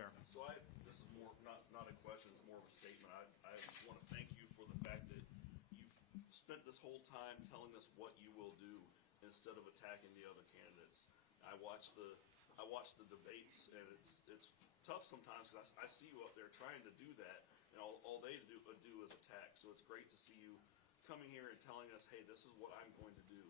sir. So this is more not a question, it's more of a statement. I want to thank you for the fact that you've spent this whole time telling us what you will do instead of attacking the other candidates. I watched the debates, and it's tough sometimes because I see you up there trying to do that, and all they do is attack. So it's great to see you coming here and telling us, hey, this is what I'm going to do,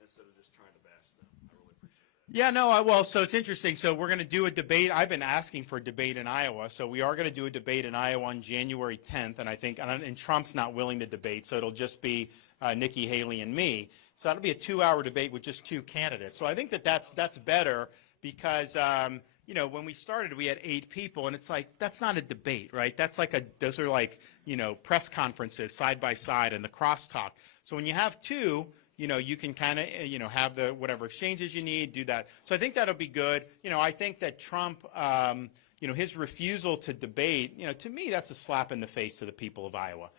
instead of just trying to bash them. I really appreciate that. Yeah, no, well, so it's interesting. So we're going to do a debate. I've been asking for a debate in Iowa, so we are going to do a debate in Iowa on January 10th, and I think, and Trump's not willing to debate, so it'll just be Nikki Haley and me. So that'll be a 2-hour debate with just 2 candidates. So I think that's better because, you know, when we started, we had 8 people, and it's like, that's not a debate, right? Those are like, you know, press conferences side by side and the crosstalk. So when you have 2, you know, you can kind of, you know, have the whatever exchanges you need, do that. So I think that'll be good. You know, I think that Trump, you know, his refusal to debate, you know, to me, that's a slap in the face to the people of Iowa.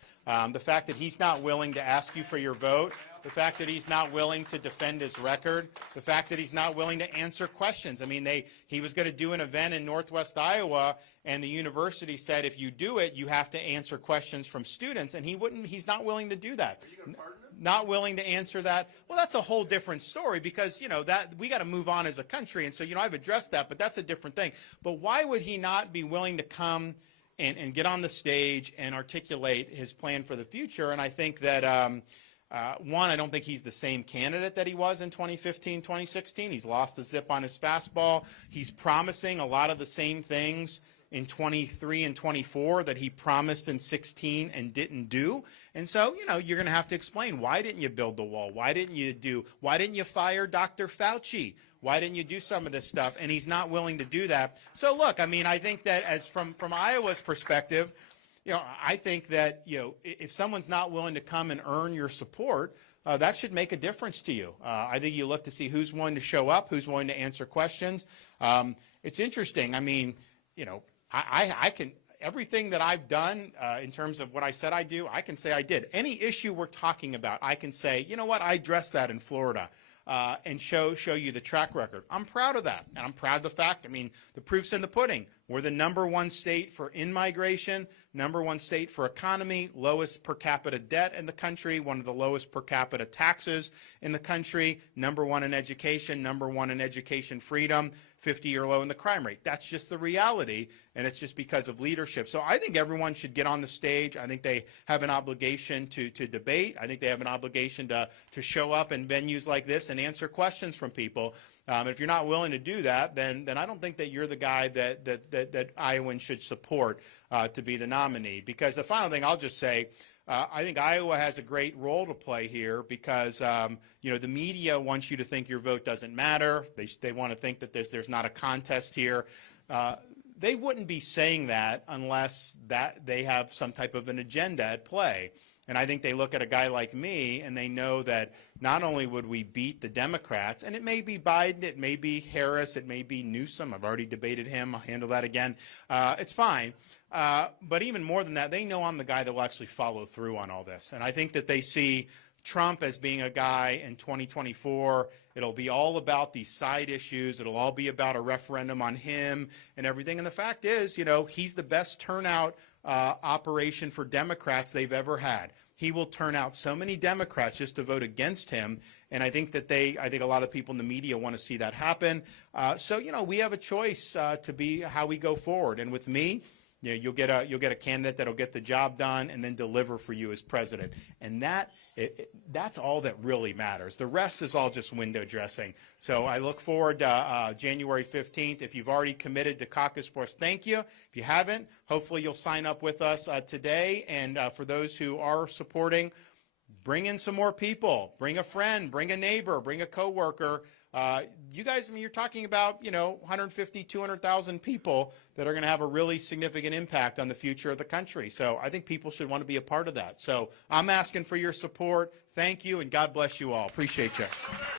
The fact that he's not willing to ask you for your vote, the fact that he's not willing to defend his record, the fact that he's not willing to answer questions. I mean, he was going to do an event in Northwest Iowa, and the university said, if you do it, you have to answer questions from students, and he's not willing to do that. Are you going to pardon him? Not willing to answer that. Well, that's a whole different story because, you know, that we got to move on as a country. And so, you know, I've addressed that, but that's a different thing. But why would he not be willing to come and get on the stage and articulate his plan for the future? And I think that, one, I don't think he's the same candidate that he was in 2015, 2016. He's lost the zip on his fastball. He's promising a lot of the same things in 23 and 24 that he promised in 16 and didn't do. And so, you know, you're going to have to explain, why didn't you build the wall? Why didn't you fire Dr. Fauci? Why didn't you do some of this stuff? And he's not willing to do that. So look, I mean, I think that as from Iowa's perspective, you know, I think that, you know, if someone's not willing to come and earn your support, that should make a difference to you. I think you look to see who's willing to show up, who's willing to answer questions. It's interesting. I mean, you know, I can, everything that I've done in terms of what I said I do, I can say I did. Any issue we're talking about, I can say, you know what, I addressed that in Florida and show you the track record. I'm proud of that. And I'm proud of the fact, I mean, the proof's in the pudding. We're the #1 state for in-migration, #1 state for economy, lowest per capita debt in the country, one of the lowest per capita taxes in the country, #1 in education, #1 in education freedom, 50-year low in the crime rate. That's just the reality, and it's just because of leadership. So I think everyone should get on the stage. I think they have an obligation to debate. I think they have an obligation to show up in venues like this and answer questions from people. If you're not willing to do that, then I don't think that you're the guy that Iowans should support to be the nominee. Because the final thing I'll just say, I think Iowa has a great role to play here because, you know, the media wants you to think your vote doesn't matter. They want to think that there's not a contest here. They wouldn't be saying that unless that they have some type of an agenda at play. And I think they look at a guy like me and they know that not only would we beat the Democrats, and it may be Biden, it may be Harris, it may be Newsom. I've already debated him. I'll handle that again. It's fine. But even more than that, they know I'm the guy that will actually follow through on all this. And I think that they see Trump as being a guy in 2024. It'll be all about these side issues. It'll all be about a referendum on him and everything. And the fact is, you know, he's the best turnout operation for Democrats they've ever had. He will turn out so many Democrats just to vote against him. And I think that I think a lot of people in the media want to see that happen. So, you know, we have a choice to be how we go forward. And with me, you know, you'll get a candidate that'll get the job done and then deliver for you as president. And that's all that really matters. The rest is all just window dressing. So I look forward to January 15th. If you've already committed to Caucus Force, thank you. If you haven't, hopefully you'll sign up with us today. And for those who are supporting, bring in some more people. Bring a friend, bring a neighbor, bring a coworker. You guys, I mean, you're talking about, you know, 150, 200,000 people that are going to have a really significant impact on the future of the country. So I think people should want to be a part of that. So I'm asking for your support. Thank you, and God bless you all. Appreciate you.